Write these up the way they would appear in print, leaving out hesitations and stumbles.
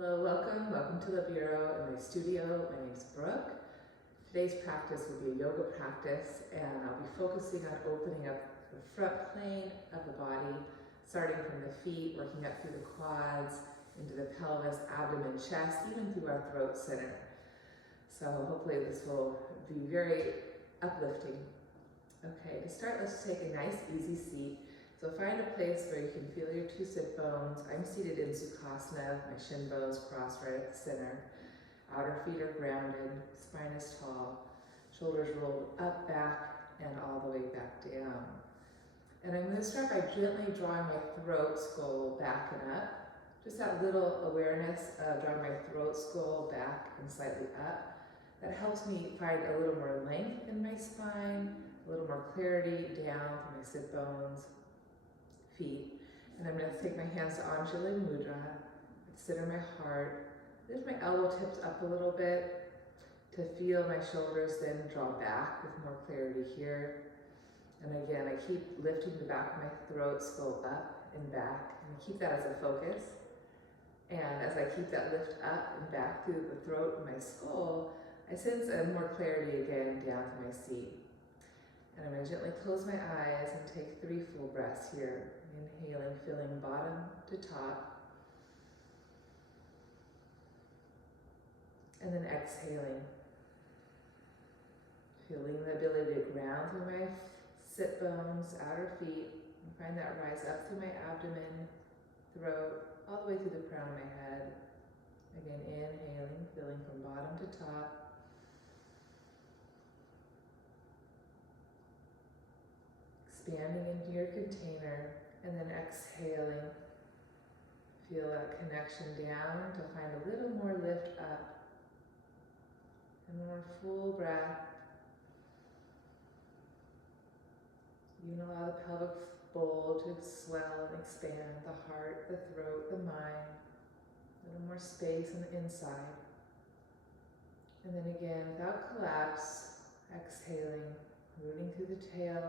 Hello, welcome to the Bureau in my studio. My name is Brooke. Today's practice will be a yoga practice, and I'll be focusing on opening up the front plane of the body, starting from the feet, working up through the quads, into the pelvis, abdomen, chest, even through our throat center. So hopefully this will be very uplifting. Okay, to start, let's take a nice easy seat. So find a place where you can feel your two sit bones. I'm seated in Sukhasana, my shin bones crossed right at the center. Outer feet are grounded, spine is tall, shoulders rolled up, back, and all the way back down. And I'm going to start by gently drawing my throat, skull back and up. Just that little awareness of drawing my throat, skull back and slightly up. That helps me find a little more length in my spine, a little more clarity down through my sit bones, feet. And I'm going to take my hands to Anjali Mudra, center my heart, lift my elbow tips up a little bit to feel my shoulders, then draw back with more clarity here. And again, I keep lifting the back of my throat, skull up and back, and I keep that as a focus. And as I keep that lift up and back through the throat and my skull, I sense more clarity again down to my seat. And I'm going to gently close my eyes and take 3 full breaths here. Inhaling, filling bottom to top. And then exhaling. Feeling the ability to ground through my sit bones, outer feet. And find that rise up through my abdomen, throat, all the way through the crown of my head. Again, inhaling, filling from bottom to top. Expanding into your container, and then exhaling. Feel that connection down to find a little more lift up. And more full breath. You can allow the pelvic bowl to swell and expand, the heart, the throat, the mind. A little more space on the inside. And then again, without collapse, exhaling, rooting through the tail,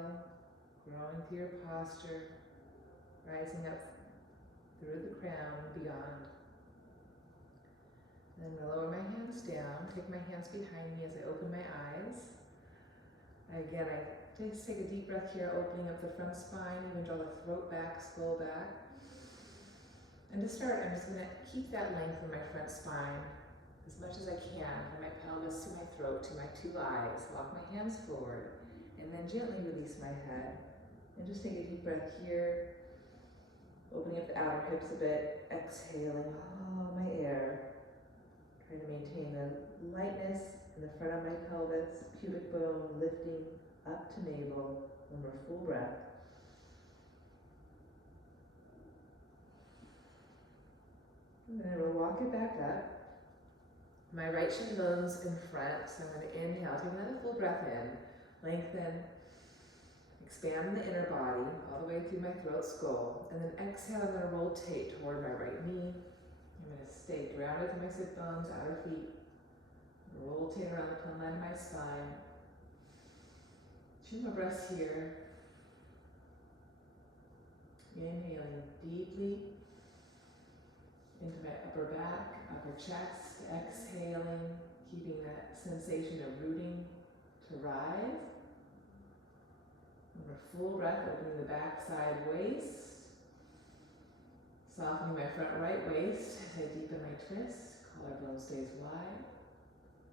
growing through your posture, rising up through the crown and beyond. And then lower my hands down, take my hands behind me as I open my eyes. Again, I just take a deep breath here, opening up the front spine, even draw the throat back, skull back. And to start, I'm just going to keep that length in my front spine as much as I can, from my pelvis to my throat to my 2 eyes. Walk my hands forward, and then gently release my head. And just take a deep breath here, opening up the outer hips a bit, exhaling all my air. Trying to maintain the lightness in the front of my pelvis, pubic bone lifting up to navel. One more full breath. And then I will walk it back up. My right shin bones in front, so I'm going to inhale, take another full breath in, lengthen. Expand the inner body all the way through my throat, skull, and then exhale, I'm going to rotate toward my right knee. I'm going to stay grounded through my sit bones, outer feet. Rotate around the plumb line of my spine. 2 more breaths here. Inhaling deeply into my upper back, upper chest. Exhaling, keeping that sensation of rooting to rise. A full breath, opening the back side waist. Softening my front right waist as I deepen my twist. Collarbone stays wide.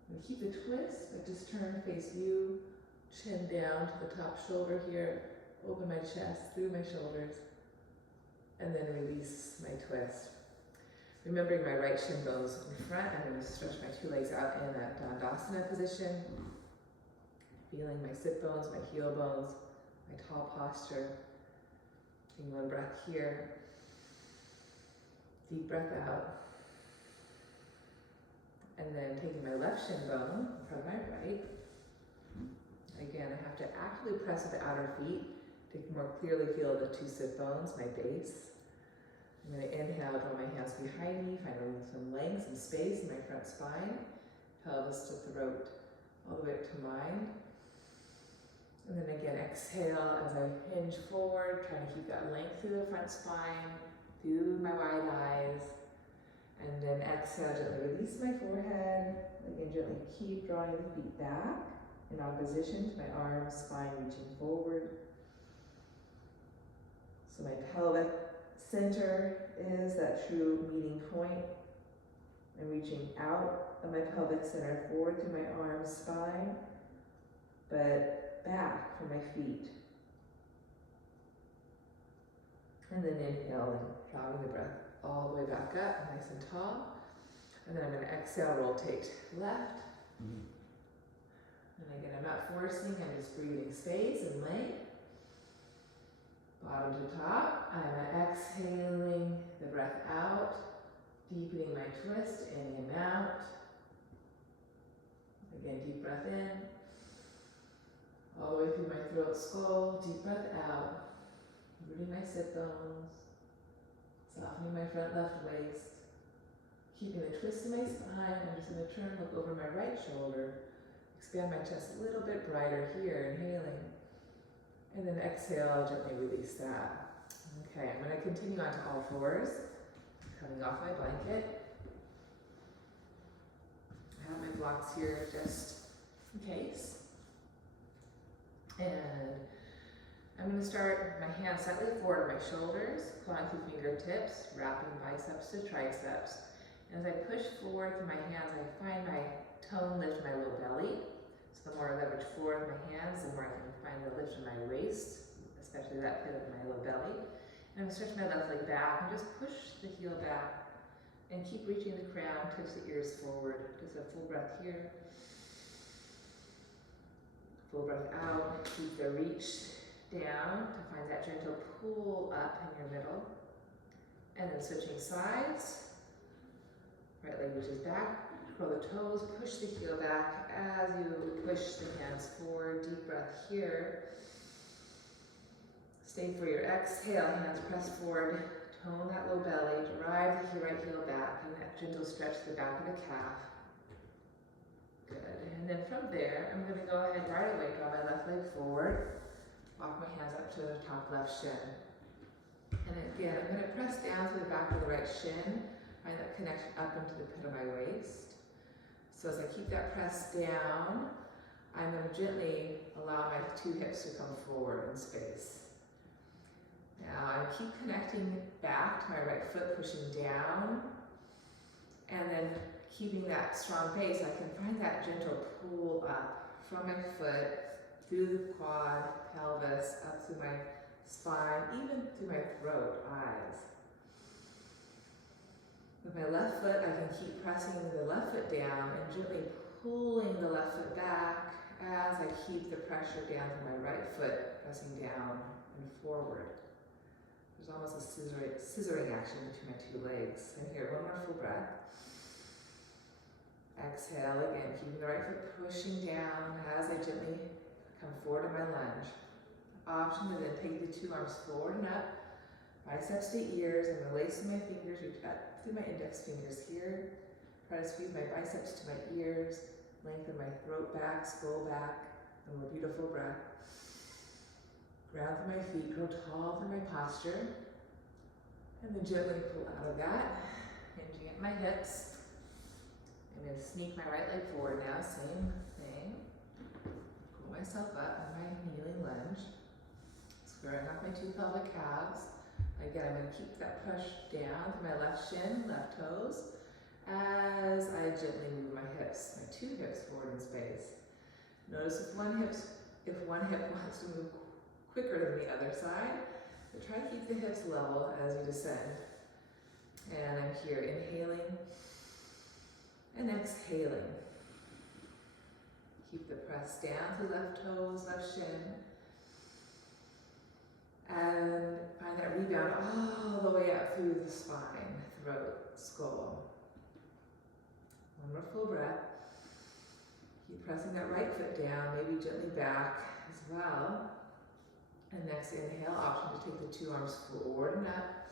I'm going to keep the twist, but just turn to face you. Chin down to the top shoulder here. Open my chest through my shoulders. And then release my twist. Remembering my right shin bones in front, I'm going to stretch my 2 legs out in that Dandasana position. Feeling my sit bones, my heel bones. My tall posture. Taking 1 breath here. Deep breath out. And then taking my left shin bone in front of my right. Again, I have to actively press with the outer feet to more clearly feel the 2 sit bones, my base. I'm going to inhale, draw my hands behind me, find some length, some space in my front spine. Pelvis to throat, all the way up to mind. And then again, exhale as I hinge forward, trying to keep that length through the front spine, through my wide eyes. And then exhale, gently release my forehead. Again, gently keep drawing the feet back in opposition to my arms, spine reaching forward. So my pelvic center is that true meeting point. I'm reaching out of my pelvic center forward through my arms, spine, but back from my feet. And then inhaling, drawing the breath all the way back up, nice and tall. And then I'm going to exhale, rotate left. And again, I'm not forcing, I'm just breathing space and length. Bottom to top, I'm exhaling the breath out, deepening my twist, in and out. Again, deep breath in. All the way through my throat, skull, deep breath out. Rooting my sit bones, softening my front left waist, keeping the twist in my spine. I'm just going to turn, look over my right shoulder, expand my chest a little bit brighter here, inhaling, and then exhale, gently release that. Okay, I'm going to continue on to all fours, coming off my blanket. I have my blocks here just in case. And I'm going to start my hands slightly forward on my shoulders, clawing through fingertips, wrapping biceps to triceps. And as I push forward through my hands, I find my tone lift my low belly. So the more I leverage forward with my hands, the more I can find the lift in my waist, especially that pit of my low belly. And I'm going to stretch my left leg back and just push the heel back and keep reaching the crown, tips the ears forward. Just a full breath here. Full breath out, keep the reach down to find that gentle pull up in your middle. And then switching sides. Right leg reaches back, curl the toes, push the heel back as you push the hands forward. Deep breath here. Stay for your exhale, hands press forward, tone that low belly, drive the right heel back, and that gentle stretch to the back of the calf. Good, and then from there, I'm going to go ahead right away, draw my left leg forward, walk my hands up to the top left shin. And again, I'm going to press down to the back of the right shin, find that connection up into the pit of my waist. So as I keep that press down, I'm going to gently allow my two hips to come forward in space. Now I keep connecting back to my right foot, pushing down, and then keeping that strong base. I can find that gentle pull up from my foot, through the quad, pelvis, up through my spine, even through my throat, eyes. With my left foot, I can keep pressing the left foot down and gently pulling the left foot back as I keep the pressure down to my right foot, pressing down and forward. There's almost a scissoring action between my two legs. And here, one more full breath. Exhale again, keeping the right foot pushing down as I gently come forward in my lunge. Option to then take the two arms forward and up, biceps to ears. I'm releasing my fingers, reach up through my index fingers here. Try to squeeze my biceps to my ears, lengthen my throat back, skull back, and a beautiful breath. Ground through my feet, grow tall through my posture, and then gently pull out of that, hinging at my hips. I'm going to sneak my right leg forward now, same thing. Pull myself up in my kneeling lunge, squaring off my two pelvic calves. Again, I'm going to keep that push down through my left shin, left toes, as I gently move my hips, my two hips forward in space. Notice if one hip wants to move quicker than the other side, but try to keep the hips level as you descend. And I'm here inhaling and exhaling. Keep the press down through left toes, left shin, and find that rebound all the way up through the spine, throat, skull. One more full breath. Keep pressing that right foot down, maybe gently back as well. And next inhale, option to take the two arms forward and up,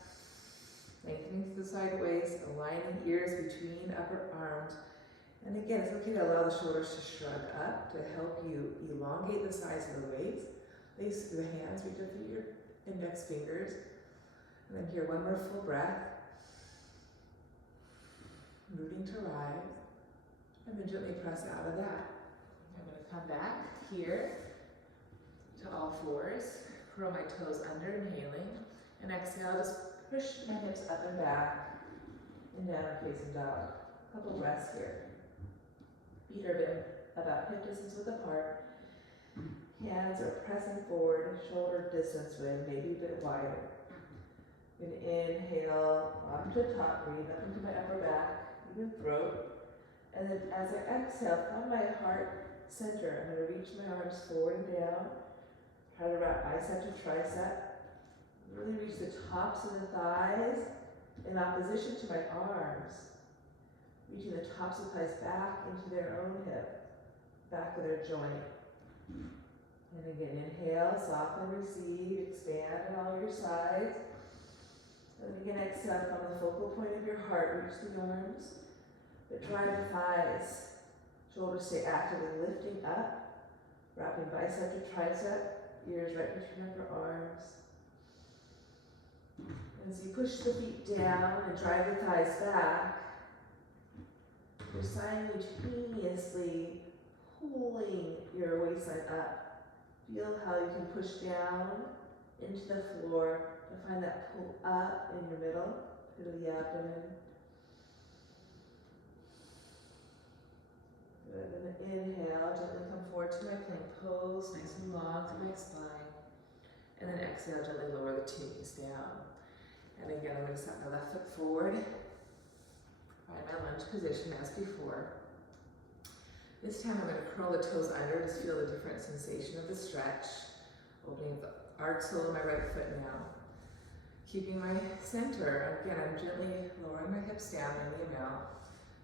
lengthening through the side waist, aligning ears between upper arms. And again, it's okay to allow the shoulders to shrug up to help you elongate the sides of the waist. Lace through the hands, reach up through your index fingers. And then here, one more full breath. rooting to rise, and then gently press out of that. I'm going to come back here to all fours, curl my toes under, inhaling, and exhale, just push my hips up and back, and downward facing dog. A couple breaths here. Feet are been about hip distance width apart. Hands are pressing forward, shoulder distance width, maybe a bit wider. And inhale, bottom to top, breathe up into my upper back, even throat. And then as I exhale, from my heart center, I'm going to reach my arms forward and down. Try to wrap bicep to tricep. Really reach the tops of the thighs in opposition to my arms. Reaching the tops of the thighs back into their own hip, back of their joint. And again, inhale, soften, receive, expand on all your sides. And again, exhale from the focal point of your heart, reach the arms. But drive the thighs. Shoulders stay actively lifting up, wrapping bicep to tricep, ears right between upper arms. As you push the feet down and drive the thighs back, you're simultaneously pulling your waistline up. Feel how you can push down into the floor to find that pull up in your middle, pit of the abdomen. Good, and then inhale, gently come forward to my plank pose, nice and long through my spine. And then exhale, gently lower the two knees down. And again, I'm going to step my left foot forward, find my lunge position as before. This time I'm going to curl the toes under, just feel the different sensation of the stretch. Opening the arch sole of my right foot now. Keeping my center, again, I'm gently lowering my hips down in the amount.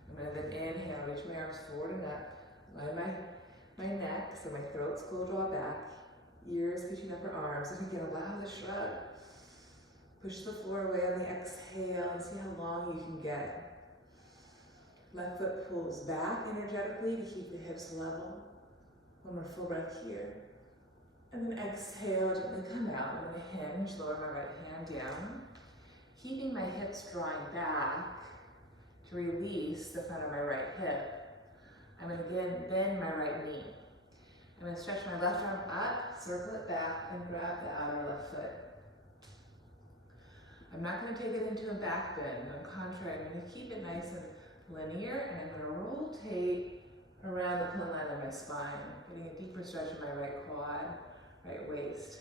I'm going to then inhale, reach my arms forward and up, line my neck, so my throat skull draw back, ears between upper arms, and again, allow the shrug. Push the floor away on the exhale and see how long you can get. Left foot pulls back energetically to keep the hips level. One more full breath here. And then exhale, gently come out. I'm going to hinge, lower my right hand down. Keeping my hips drawing back to release the front of my right hip. I'm going to again bend my right knee. I'm going to stretch my left arm up, circle it back, and grab the outer left foot. I'm not going to take it into a back bend. On the contrary, I'm going to keep it nice and linear, and I'm going to rotate around the plumb line of my spine, getting a deeper stretch in my right quad, right waist.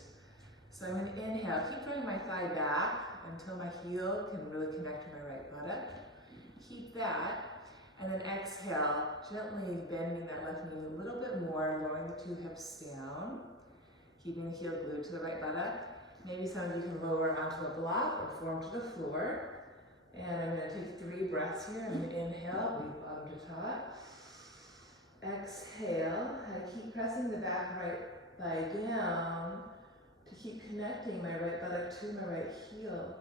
So I'm going to inhale, keep drawing my thigh back until my heel can really connect to my right buttock. Keep that, and then exhale, gently bending that left knee a little bit more, lowering the two hips down, keeping the heel glued to the right buttock. Maybe some of you can lower onto a block or form to the floor. And I'm going to take 3 breaths here. I'm going to inhale, breathe bottom to top. Exhale, I keep pressing the back right thigh down to keep connecting my right buttock to my right heel.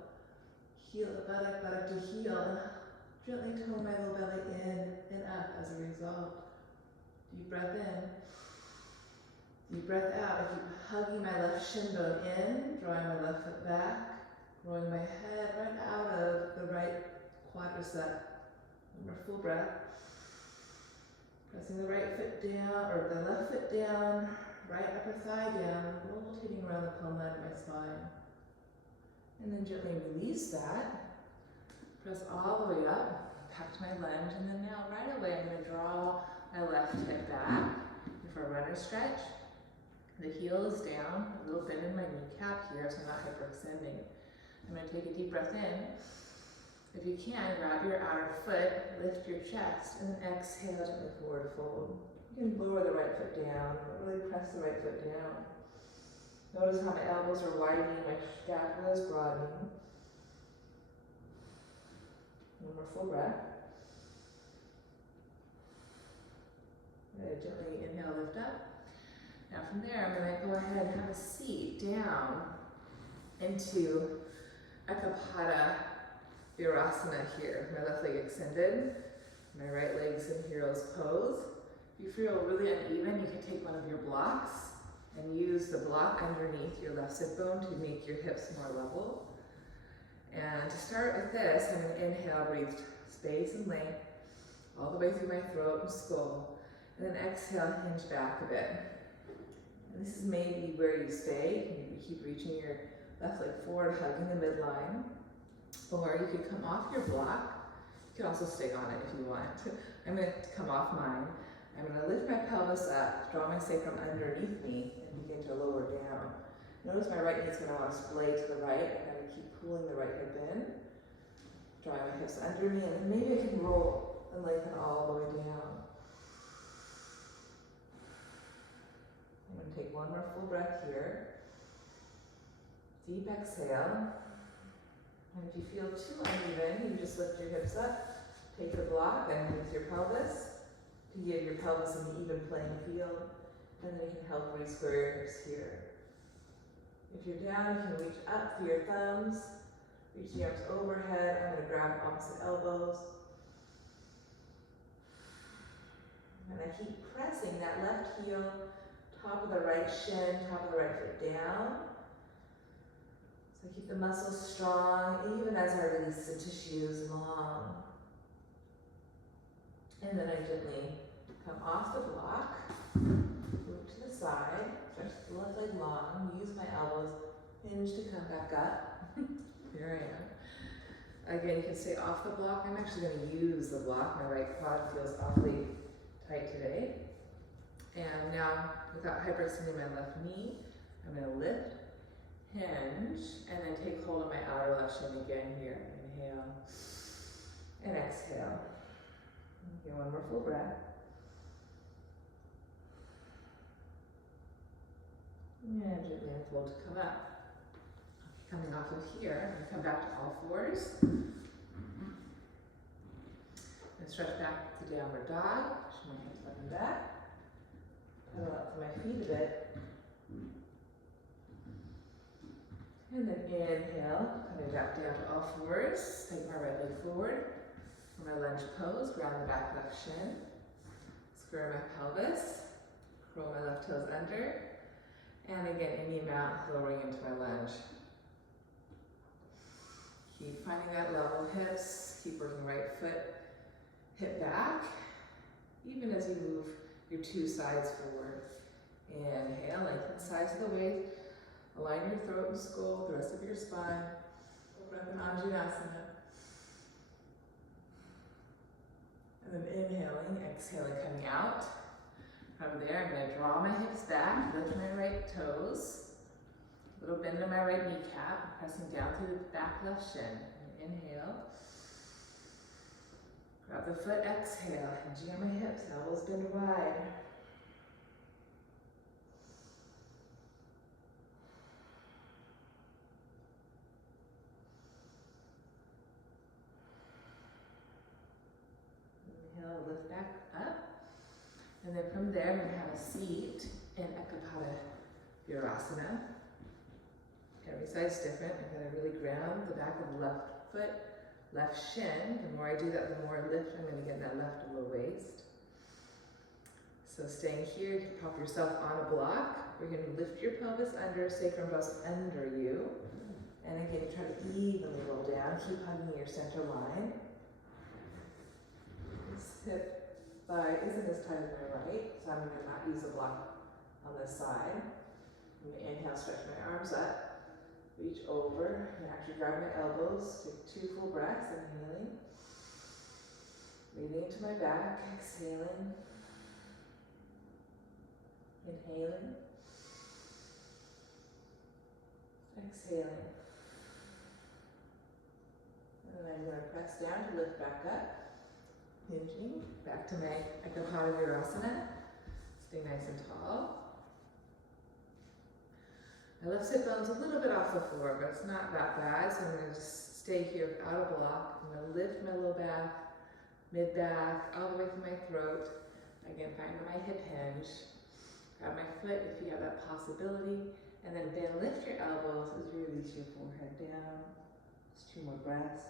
Heel to buttock, buttock to heel, and gently toe my low belly in and up as a result. Deep breath in. Deep breath out. I keep hugging my left shin bone in, drawing my left foot back, rolling my head right out of the right quadricep. One more full breath. Pressing the right foot down, or the left foot down, right upper thigh down, rotating around the plumb line of my spine. And then gently release that. Press all the way up, back to my lunge, and then now right away I'm going to draw my left hip back for a runner stretch. The heel is down, a little bend in my kneecap here, so I'm not hyperextending. I'm going to take a deep breath in. If you can, grab your outer foot, lift your chest, and then exhale gently forward fold. You can lower the right foot down, really press the right foot down. Notice how my elbows are widening, my scapula is broadening. One more full breath. Gently inhale, lift up. Now from there, I'm going to go ahead and have a seat down into Hatha Virasana here. My left leg extended, my right leg's in hero's pose. If you feel really uneven, you can take one of your blocks and use the block underneath your left sit bone to make your hips more level. And to start with this, I'm going to inhale, breathe space and length. all the way through my throat and skull. And then exhale, hinge back a bit. And this is maybe where you stay. You keep reaching your left leg forward, hugging the midline. Or you could come off your block. You could also stay on it if you want. I'm going to come off mine. I'm going to lift my pelvis up, draw my sacrum underneath me, and begin to lower down. Notice my right knee's going to want to splay to the right. I'm going to keep pulling the right hip in. Draw my hips under me, and then maybe I can roll and lengthen all the way down. I'm going to take one more full breath here. Deep exhale. And if you feel too uneven, you just lift your hips up, take the block, and with your pelvis to give your pelvis an even playing field. And then you can help re-square your hips here. If you're down, you can reach up through your thumbs, reach the arms overhead. I'm going to grab opposite elbows. And I keep pressing that left heel, top of the right shin, top of the right foot down. So I keep the muscles strong, even as I release the tissues long. And then I gently come off the block, move to the side, stretch the left leg long, use my elbows, hinge to come back up. Here I am. Again, you can stay off the block. I'm actually going to use the block. My right quad feels awfully tight today. And now, without hyperextending my left knee, I'm going to lift, hinge, and then take hold of my outer left shin again here. Inhale and exhale. Okay, one more full breath. And gently unfold to come up. Coming off of here, I'm going to come back to all fours. And stretch back to downward dog. Push my hips up and back. Pedal up to my feet a bit. And then inhale, coming back down to all fours. Take my right leg forward. For my lunge pose, ground the back left shin. Square my pelvis. Curl my left toes under. And again, any amount lowering into my lunge. Keep finding that level hips. Keep working right foot, hip back. Even as you move your two sides forward. Inhale, lengthen the sides of the waist. Align your throat and skull, the rest of your spine. Breath in Anjanasana. And then inhaling, exhaling, coming out. From there, I'm going to draw my hips back, lift my right toes. A little bend in my right kneecap, pressing down through the back left shin. And inhale. Grab the foot, exhale, hinging on my hips, elbows bend wide. Inhale, lift back up. And then from there, I'm going to have a seat in Virasana. Every side's different. I'm going to really ground the back of the left foot, left shin. The more I do that, the more I lift I'm going to get in that left low waist. So staying here, you can prop yourself on a block. We're going to lift your pelvis under, sacrum goes under you. And again, try to evenly roll down. Keep hugging your center line. This hip thigh isn't as tight as my right, so I'm going to not use a block on this side. I'm going to inhale, stretch my arms up. Reach over and actually grab my elbows. Take 2 full breaths, inhaling. Breathing into my back, exhaling. Inhaling. Exhaling. And then I'm going to press down to lift back up. Hinging. Back to my Virasana. Stay nice and tall. My left sit bone's a little bit off the floor, but it's not that bad, so I'm going to just stay here without a block. I'm going to lift my low back, mid back, all the way through my throat. Again, find my hip hinge. Grab my foot if you have that possibility, and then lift your elbows as you release your forehead down. Just 2 more breaths.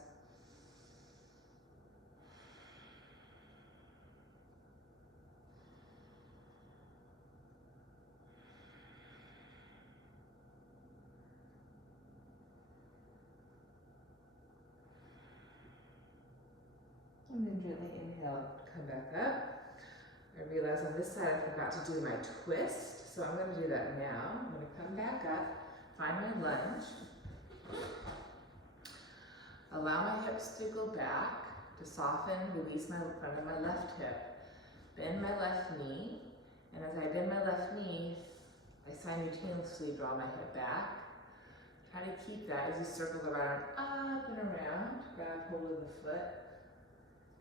And then gently Inhale, come back up. I realize on this side I forgot to do my twist, so I'm going to do that now. I'm going to come back up, find my lunge. Allow my hips to go back, to soften, release my front of my left hip. Bend my left knee, and as I bend my left knee, I simultaneously draw my hip back. Try to keep that as you circle the right arm up and around. Grab hold of the foot.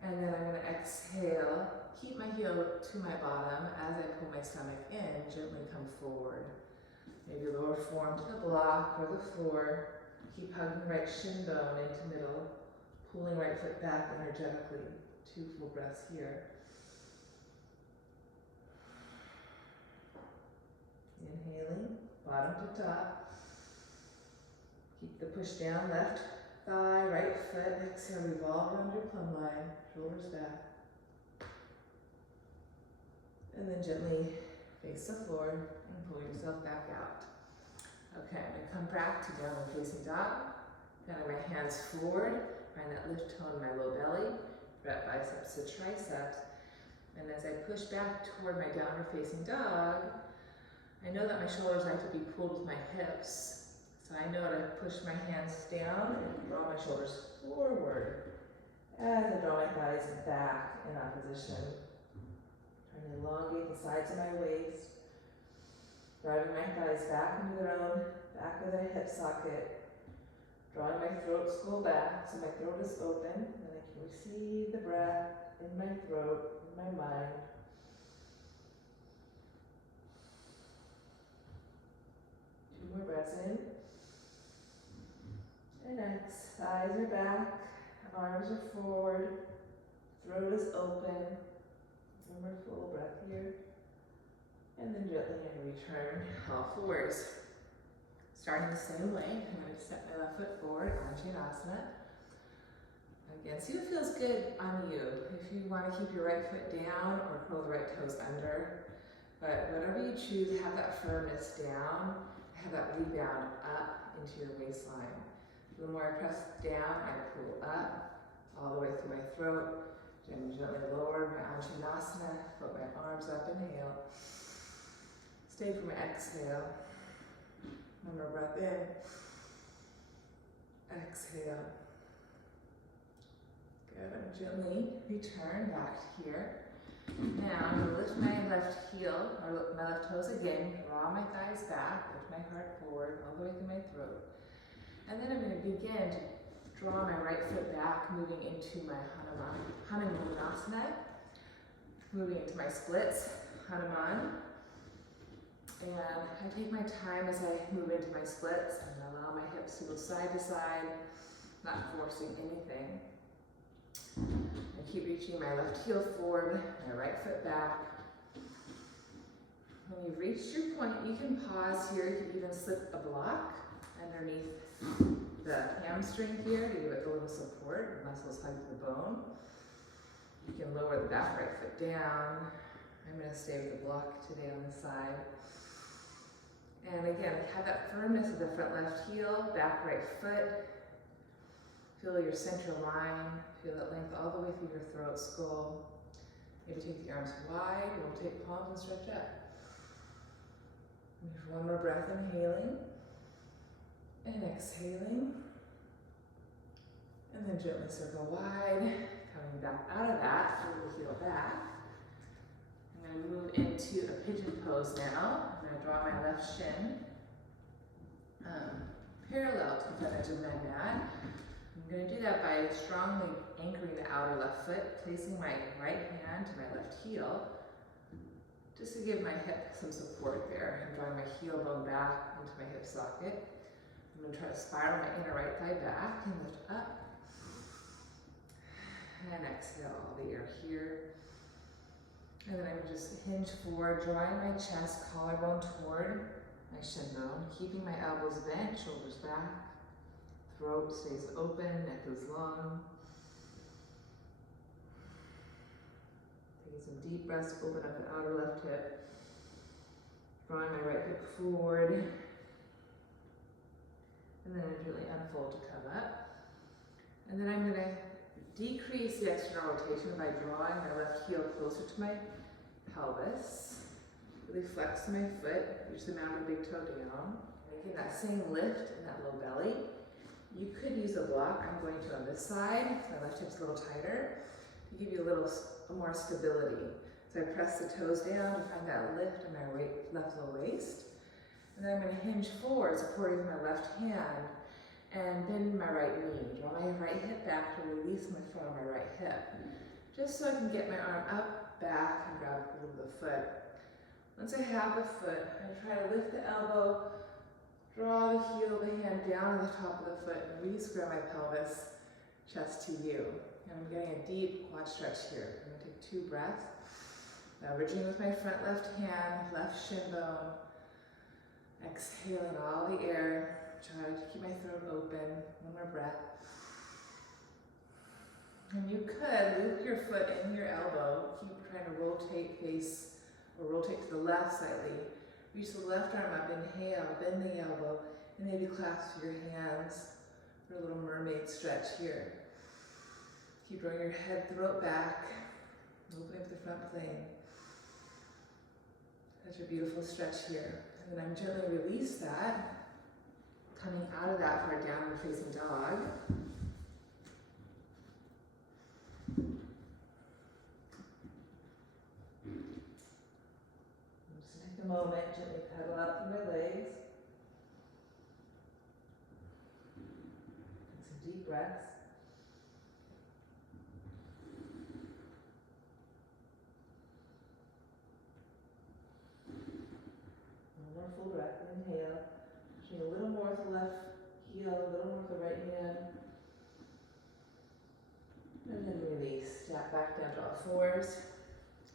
And then I'm going to exhale. Keep my heel to my bottom as I pull my stomach in. Gently come forward. Maybe lower forearm to the block or the floor. Keep hugging right shin bone into middle. Pulling right foot back energetically. 2 full breaths here. Inhaling, bottom to top. Keep the push down, left thigh, right foot. Exhale, revolve around your plumb line, shoulders back. And then gently face the floor and pull yourself back out. Okay, I'm gonna come back to downward facing dog. Kind of my hands forward, find that lift tone in my low belly, wrap biceps to triceps. And as I push back toward my downward facing dog, I know that my shoulders like to be pulled with my hips. So I know to push my hands down and draw my shoulders forward as I draw my thighs back in opposition. Trying to elongate the sides of my waist. Driving my thighs back into their own back of their hip socket. Drawing my throat skull back so my throat is open and I can receive the breath in my throat, in my mind. Two more breaths in. And next, thighs are back, arms are forward, throat is open. One more full breath here. And then gently I return all fours. Starting the same way, I'm going to step my left foot forward, asana. Again, see what feels good on you. If you want to keep your right foot down or curl the right toes under. But whatever you choose, have that firmness down, have that rebound up into your waistline. The more I press down, I pull up, all the way through my throat, then gently lower my asana, float my arms up, inhale. Stay for my exhale. One more breath in. Exhale. Good, and gently return back to here. Now I'm going to lift my left heel, or my left toes again, draw my thighs back, lift my heart forward, all the way through my throat. And then I'm going to begin to draw my right foot back, moving into my Hanumanasana, moving into my splits, Hanuman. And I take my time as I move into my splits and allow my hips to go side to side, not forcing anything. I keep reaching my left heel forward, my right foot back. When you've reached your point, you can pause here. You can even slip a block underneath the hamstring here to give it a little support. The muscles hug the bone. You can lower the back right foot down. I'm going to stay with the block today on the side. And again, have that firmness of the front left heel, back right foot. Feel your central line. Feel that length all the way through your throat, skull. Maybe take the arms wide. Rotate palms and stretch up. One more breath, inhaling. And exhaling. And then gently circle wide. Coming back out of that, pull the heel back. I'm going to move into a pigeon pose now. I'm going to draw my left shin parallel to the edge of my mat. I'm going to do that by strongly anchoring the outer left foot, placing my right hand to my left heel, just to give my hip some support there. I'm drawing my heel bone back into my hip socket. I'm going to try to spiral my inner right thigh back and lift up. And exhale all the air here. And then I'm going to just hinge forward, drawing my chest, collarbone toward my shin bone, keeping my elbows bent, shoulders back. Throat stays open, neck is long. Taking some deep breaths, open up the outer left hip. Drawing my right hip forward. And then I gently unfold to come up. And then I'm going to decrease the external rotation by drawing my left heel closer to my pelvis. Really flex my foot, reach the mound of the big toe down. Making that same lift in that low belly. You could use a block. I'm going to on this side. My left hip's a little tighter to give you a little more stability. So I press the toes down to find that lift in my left low waist. And then I'm going to hinge forward, supporting my left hand, and bend my right knee. Draw my right hip back to release my foot on my right hip. Just so I can get my arm up, back, and grab hold of the foot. Once I have the foot, I try to lift the elbow, draw the heel of the hand down to the top of the foot, and really square my pelvis, chest to you. And I'm getting a deep quad stretch here. I'm going to take 2 breaths. Leveraging with my front left hand, left shin bone. Exhaling all the air. Try to keep my throat open. 1 more breath. And you could loop your foot in your elbow. Keep trying to rotate face, or rotate to the left slightly. Reach the left arm up, inhale, bend the elbow, and maybe clasp your hands for a little mermaid stretch here. Keep drawing your head, throat back, opening up the front plane. That's your beautiful stretch here. And then I'm gently release that, coming out of that for a downward facing dog. Just take a moment, gently pedal out through my legs. Take some deep breaths. One full breath, inhale. Pushing a little more with the left heel, a little more with the right hand. And then release. Step back down to all fours.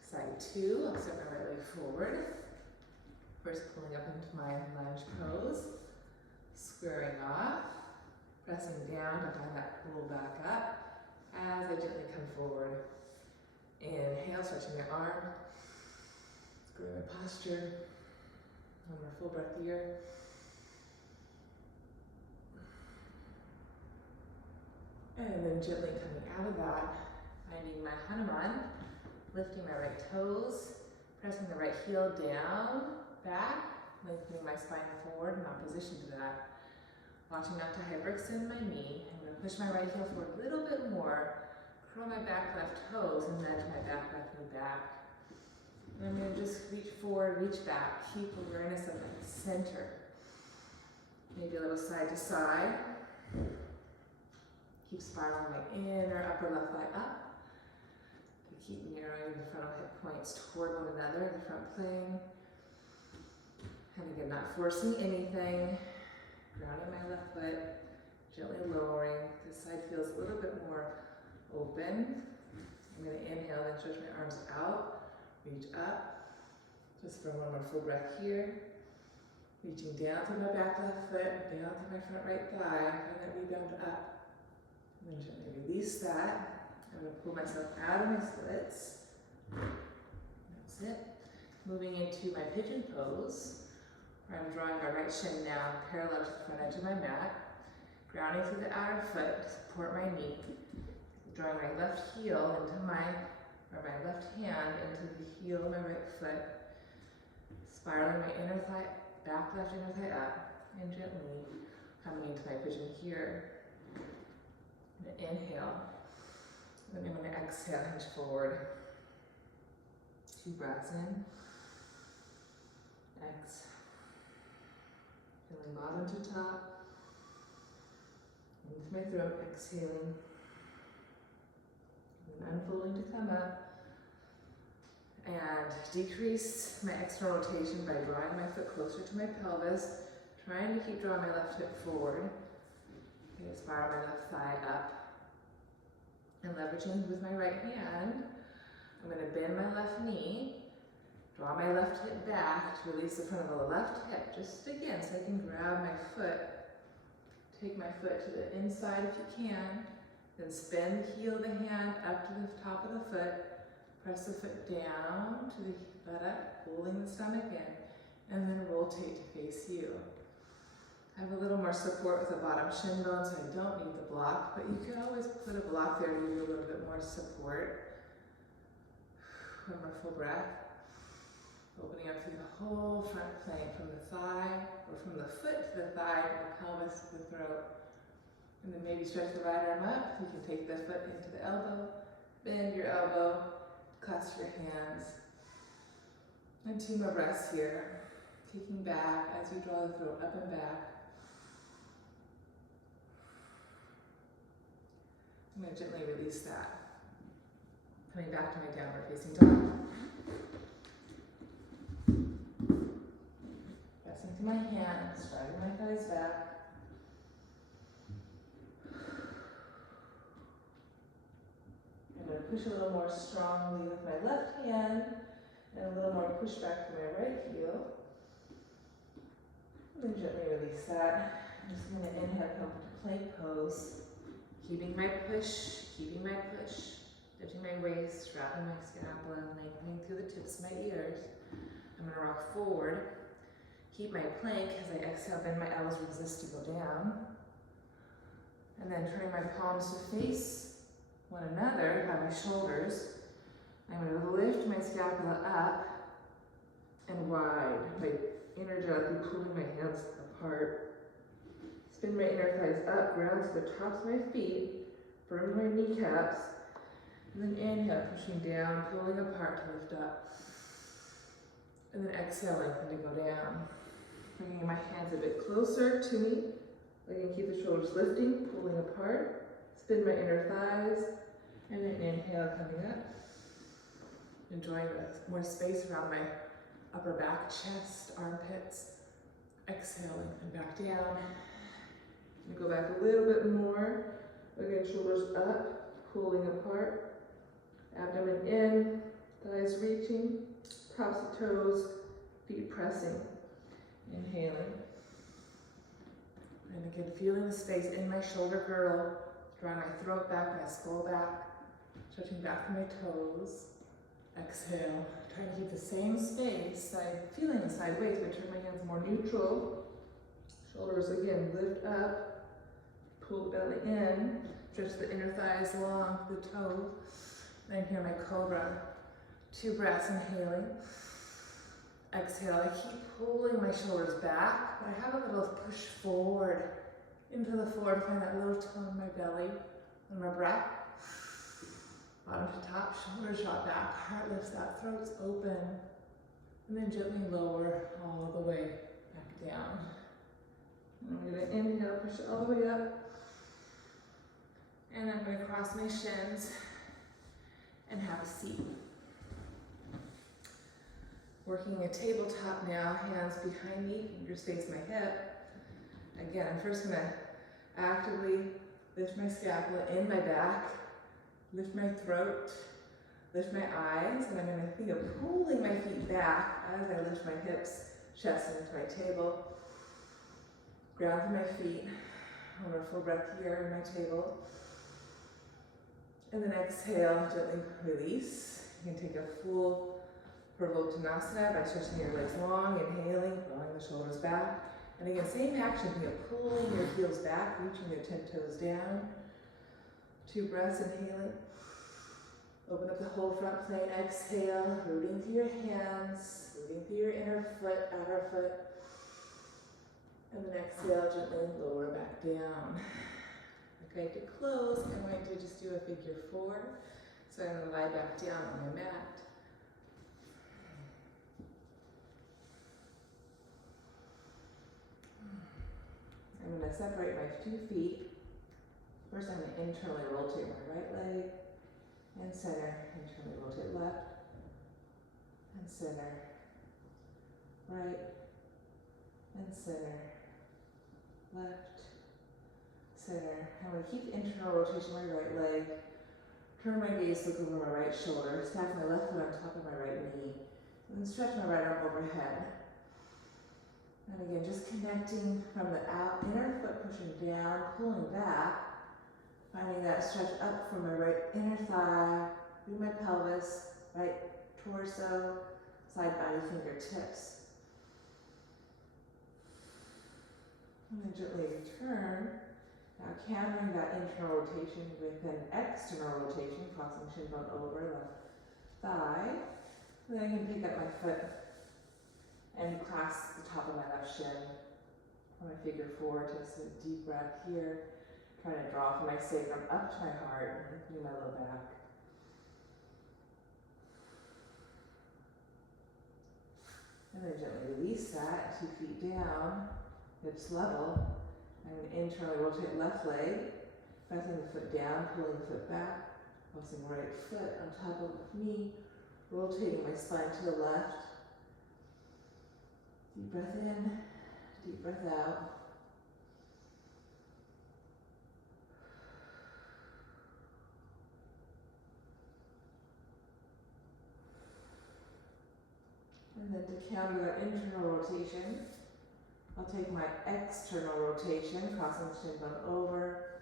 Side 2, I'll step my right leg forward. First pulling up into my lunge pose. Squaring off. Pressing down to find that pull back up. As I gently come forward. Inhale, stretching my arm. Squaring my posture. 1 more full breath here. And then gently coming out of that, finding my Hanuman, lifting my right toes, pressing the right heel down, back, lengthening my spine forward in opposition to that. Watching not to hyperextend my knee. I'm going to push my right heel forward a little bit more, curl my back left toes, and nudge my back left knee back. And I'm going to just reach forward, reach back, keep awareness of the center. Maybe a little side to side. Keep spiraling my inner upper left thigh up. To keep narrowing the frontal hip points toward one another in the front plane. And again, not forcing anything. Grounding my left foot, gently lowering. This side feels a little bit more open. I'm going to inhale, then stretch my arms out. Reach up, just for 1 more full breath here. Reaching down through my back left foot, down through my front right thigh, and then rebound up. And then gently release that. I'm going to pull myself out of my splits. That's it. Moving into my pigeon pose, where I'm drawing my right shin now parallel to the front edge of my mat. Grounding through the outer foot to support my knee. Drawing my left heel into my left hand into the heel of my right foot, spiraling my inner thigh, back left inner thigh up, and gently coming into my pigeon here. I'm going to inhale, and then I'm going to exhale, hinge forward. 2 breaths in, exhale, feeling bottom to top, into my throat, exhaling. Unfolding to come up and decrease my external rotation by drawing my foot closer to my pelvis, trying to keep drawing my left hip forward. I'm going to spiral my left thigh up and leveraging with my right hand. I'm going to bend my left knee, draw my left hip back to release the front of the left hip, just again so I can grab my foot, take my foot to the inside if you can. Then spin the heel of the hand up to the top of the foot, press the foot down to the buttock, holding the stomach in, and then rotate to face you. I have a little more support with the bottom shin bone, so I don't need the block, but you can always put a block there to give you a little bit more support. One more full breath. Opening up through the whole front plane, from the thigh, or from the foot to the thigh, to the pelvis to the throat. And then maybe stretch the right arm up. You can take the foot into the elbow, bend your elbow, clasp your hands. And 2 more breaths here. Kicking back as you draw the throat up and back. I'm going to gently release that. Coming back to my downward facing dog. Pressing to my hands, driving my thighs back. I'm going to push a little more strongly with my left hand, and a little more push back to my right heel. And then gently release that. I'm just going to inhale, come to plank pose. Keeping my push, touching my waist, wrapping my scapula, lengthening through the tips of my ears. I'm going to rock forward. Keep my plank as I exhale, bend my elbows, resist to go down. And then turning my palms to face one another, by my shoulders. I'm going to lift my scapula up and wide by energetically pulling my hands apart. Spin my inner thighs up, ground to the tops of my feet, firm my kneecaps, and then inhale, pushing down, pulling apart to lift up. And then exhale, lengthen to go down. Bringing my hands a bit closer to me. I can keep the shoulders lifting, pulling apart. Spin my inner thighs, and then inhale, coming up. Enjoying more space around my upper back, chest, armpits. Exhale, lengthen back down. And go back a little bit more. Again, shoulders up, pulling apart. Abdomen in, thighs reaching, tops of toes, feet pressing. Inhaling. And again, feeling the space in my shoulder girdle, drawing my throat back, my skull back, stretching back from my toes. Exhale, trying to keep the same space, feeling the side weights, but turn my hands more neutral. Shoulders again, lift up. Pull the belly in, stretch the inner thighs long, the toes. And here my Cobra. 2 breaths, inhaling. Exhale, I keep pulling my shoulders back, but I have a little push forward into the floor to find that little tone in my belly. One more breath. Bottom to top, shoulders drop back, heart lifts up, throat's open. And then gently lower all the way back down. And I'm going to inhale, push it all the way up. And I'm going to cross my shins and have a seat. Working a tabletop now, hands behind me, fingers face my hip. Again, I'm first going to actively lift my scapula in my back, lift my throat, lift my eyes, and I'm going to think of pulling my feet back as I lift my hips, chest into my table. Ground through my feet. One more full breath here in my table. And then exhale, gently release. You can take a full Purvottanasana by stretching your legs long, inhaling, throwing the shoulders back. And again, same action, pulling your heels back, reaching your 10 toes down. 2 breaths, inhaling. Open up the whole front plane, exhale, rooting through your hands, moving through your inner foot, outer foot. And then exhale, gently lower back down. Okay, to close, I'm going to just do a figure 4. So I'm going to lie back down on my mat. I'm going to separate my 2 feet. First, I'm going to internally rotate my right leg and center. Internally rotate left and center. Right and center. Left, center. I'm going to keep the internal rotation of my right leg. Turn my gaze, look over my right shoulder. Stack my left foot on top of my right knee. And then stretch my right arm overhead. And again, just connecting from the inner foot, pushing down, pulling back. Finding that stretch up from my right inner thigh, through my pelvis, right torso, side body fingertips. And then gently return. Now countering that internal rotation with an external rotation, crossing shin bone over left thigh. And then I can pick up my foot and clasp the top of my left shin. On my figure four, just a deep breath here. Trying to draw from my sacrum up to my heart, lifting my low back. And then gently release that, 2 feet down, hips level. I'm going to internally rotate left leg, pressing the foot down, pulling the foot back, pressing right foot on top of the knee, rotating my spine to the left. Deep breath in, deep breath out. And then to counter that internal rotation, I'll take my external rotation, crossing the shin bone over,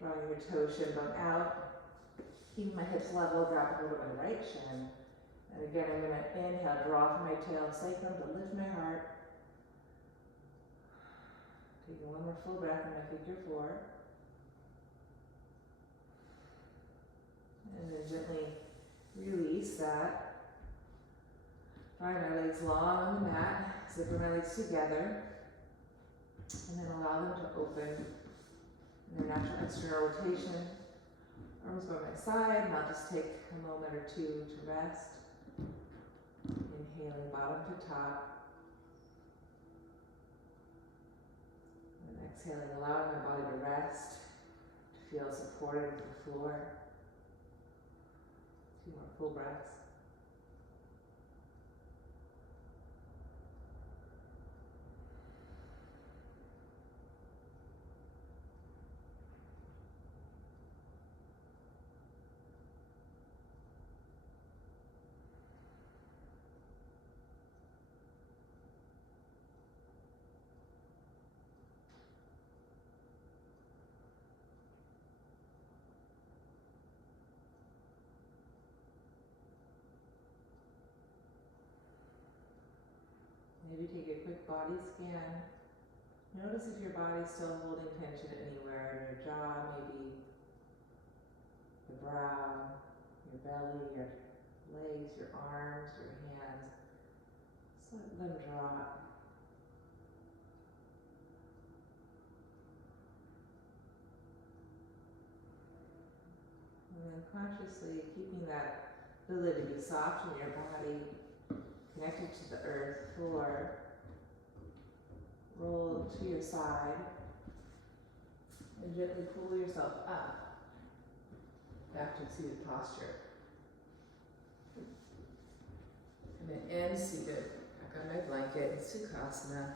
drawing your toe shin bone out, keeping my hips level, grab a hold of my right shin. And again, I'm going to inhale, draw from my tail sacrum to lift my heart. Taking one more full breath in my figure four. And then gently release that. Drawing my legs long on the mat, zipper my legs together, and then allow them to open in their natural external rotation. Arms by my side, and I'll just take a moment or two to rest. Inhaling bottom to top. And exhaling, allowing my body to rest, to feel supported with the floor. 2 more full breaths. Maybe take a quick body scan. Notice if your body's still holding tension anywhere in your jaw, maybe the brow, your belly, your legs, your arms, your hands. Just let them drop. And then consciously keeping that ability to be soft in your body, connected to the earth floor. Roll to your side and gently pull yourself up back to seated posture. And then end seated, back on my blanket in Sukhasana.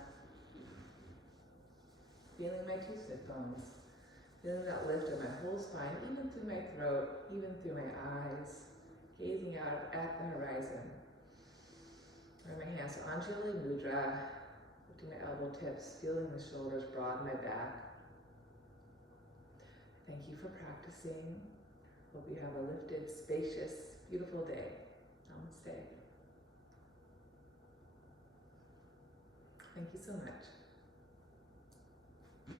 Feeling my 2 sit bones, feeling that lift of my whole spine, even through my throat, even through my eyes, gazing out at the horizon. Bring my hands to Anjali Mudra, lifting my elbow tips, feeling the shoulders broaden my back. Thank you for practicing. Hope you have a lifted, spacious, beautiful day. Namaste. Thank you so much.